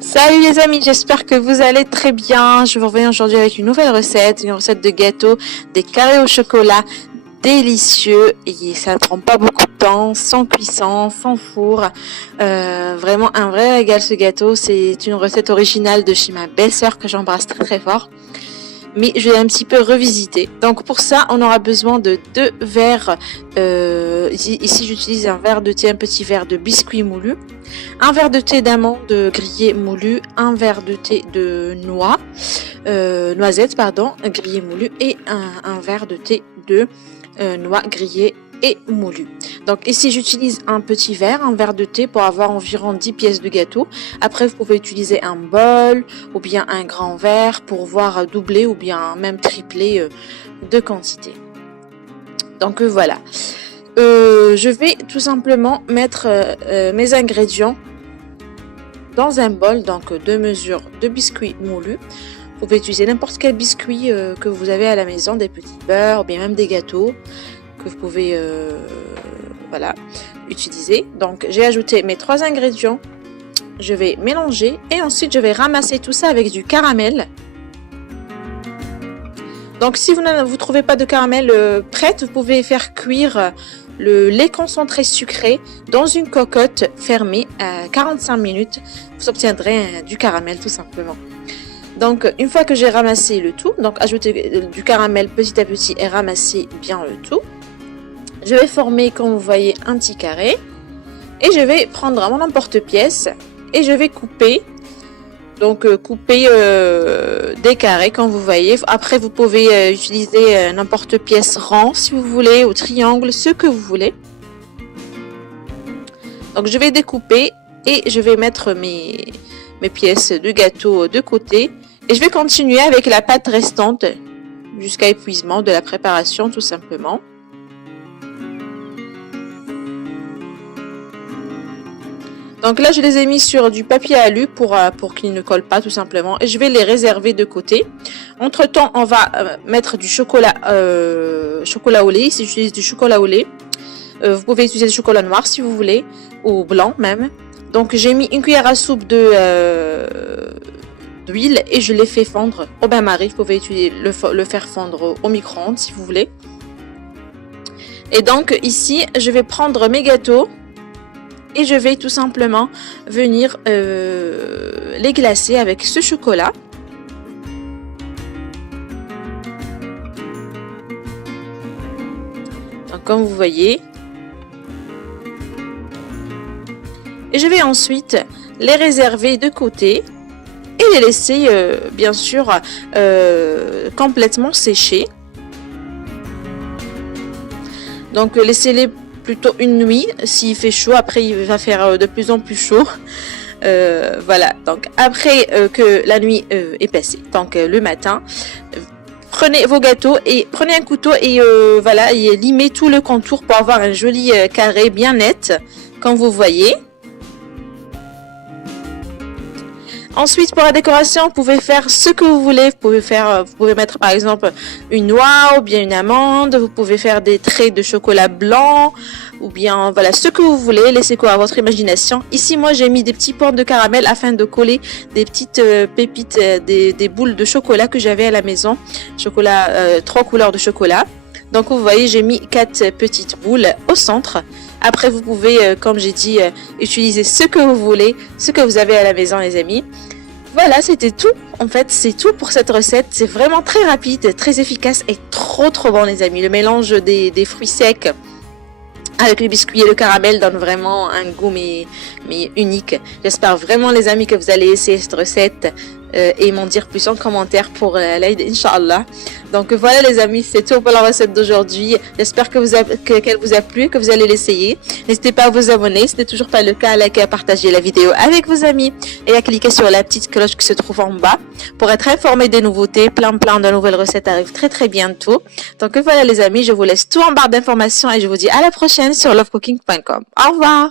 Salut les amis, j'espère que vous allez très bien. Je vous reviens aujourd'hui avec une nouvelle recette, une recette de gâteau, des carrés au chocolat délicieux et ça ne prend pas beaucoup de temps, sans cuisson, sans four. Vraiment un vrai régal ce gâteau. C'est une recette originale de chez ma belle-sœur que j'embrasse très très fort. Mais je vais un petit peu revisiter. Donc pour ça, on aura besoin de 2 verres. Ici, j'utilise un verre de thé, un petit verre de biscuit moulu, un verre de thé d'amande grillé moulu, un verre de thé de noisette, grillé moulu et un verre de thé de noix grillée et moulu. Donc ici j'utilise un petit verre, un verre de thé pour avoir environ 10 pièces de gâteau. Après vous pouvez utiliser un bol ou bien un grand verre pour voir doubler ou bien même tripler de quantité. Donc voilà. Je vais tout simplement mettre mes ingrédients dans un bol, donc 2 mesures de biscuits moulus. Vous pouvez utiliser n'importe quel biscuit que vous avez à la maison, des petits beurres ou bien même des gâteaux que vous pouvez utiliser. Donc j'ai ajouté mes 3 ingrédients, je vais mélanger et ensuite je vais ramasser tout ça avec du caramel. Donc si vous ne trouvez pas de caramel prête, vous pouvez faire cuire le lait concentré sucré dans une cocotte fermée à 45 minutes. Vous obtiendrez du caramel tout simplement. Donc une fois que j'ai ramassé le tout, donc ajouter du caramel petit à petit et ramasser bien le tout. Je vais former, comme vous voyez, un petit carré et je vais prendre mon emporte-pièce et je vais couper. Donc couper des carrés comme vous voyez. Après vous pouvez utiliser un emporte-pièce rond si vous voulez, ou triangle, ce que vous voulez. Donc je vais découper et je vais mettre mes pièces de gâteau de côté. Et je vais continuer avec la pâte restante jusqu'à épuisement de la préparation tout simplement. Donc là, je les ai mis sur du papier alu pour qu'ils ne collent pas tout simplement. Et je vais les réserver de côté. Entre temps, on va mettre du chocolat au lait. Si j'utilise du chocolat au lait, vous pouvez utiliser du chocolat noir si vous voulez, ou blanc même. Donc j'ai mis une cuillère à soupe d'huile et je l'ai fait fondre au bain-marie. Vous pouvez le faire fondre au micro-ondes si vous voulez. Et donc ici, je vais prendre mes gâteaux. Et je vais tout simplement venir les glacer avec ce chocolat. Donc comme vous voyez. Et je vais ensuite les réserver de côté et les laisser bien sûr complètement sécher. Donc laissez-les plutôt une nuit, s'il fait chaud, après il va faire de plus en plus chaud. Voilà, donc après que la nuit est passée, donc le matin, prenez vos gâteaux et prenez un couteau et et limez tout le contour pour avoir un joli carré bien net, comme vous voyez. Ensuite, pour la décoration, vous pouvez faire ce que vous voulez. Vous pouvez mettre par exemple une noix ou bien une amande. Vous pouvez faire des traits de chocolat blanc ou bien voilà ce que vous voulez. Laissez quoi à votre imagination. Ici, moi, j'ai mis des petits points de caramel afin de coller des petites pépites, des boules de chocolat que j'avais à la maison. Chocolat, 3 couleurs de chocolat. Donc, vous voyez, j'ai mis 4 petites boules au centre. Après, vous pouvez, comme j'ai dit, utiliser ce que vous voulez, ce que vous avez à la maison, les amis. Voilà, c'était tout. En fait, c'est tout pour cette recette. C'est vraiment très rapide, très efficace et trop bon, les amis. Le mélange des fruits secs avec le biscuit et le caramel donne vraiment un goût mais unique. J'espère vraiment, les amis, que vous allez essayer cette recette et m'en dire plus en commentaire pour l'Aïd, Inch'Allah. Donc voilà, les amis, c'est tout pour la recette d'aujourd'hui. J'espère qu'elle vous a plu, que vous allez l'essayer. N'hésitez pas à vous abonner, si ce n'est toujours pas le cas, à liker, à partager la vidéo avec vos amis et à cliquer sur la petite cloche qui se trouve en bas pour être informé des nouveautés. Plein de nouvelles recettes arrivent très bientôt. Donc voilà, les amis, je vous laisse tout en barre d'informations et je vous dis à la prochaine sur lovecooking.com. Au revoir.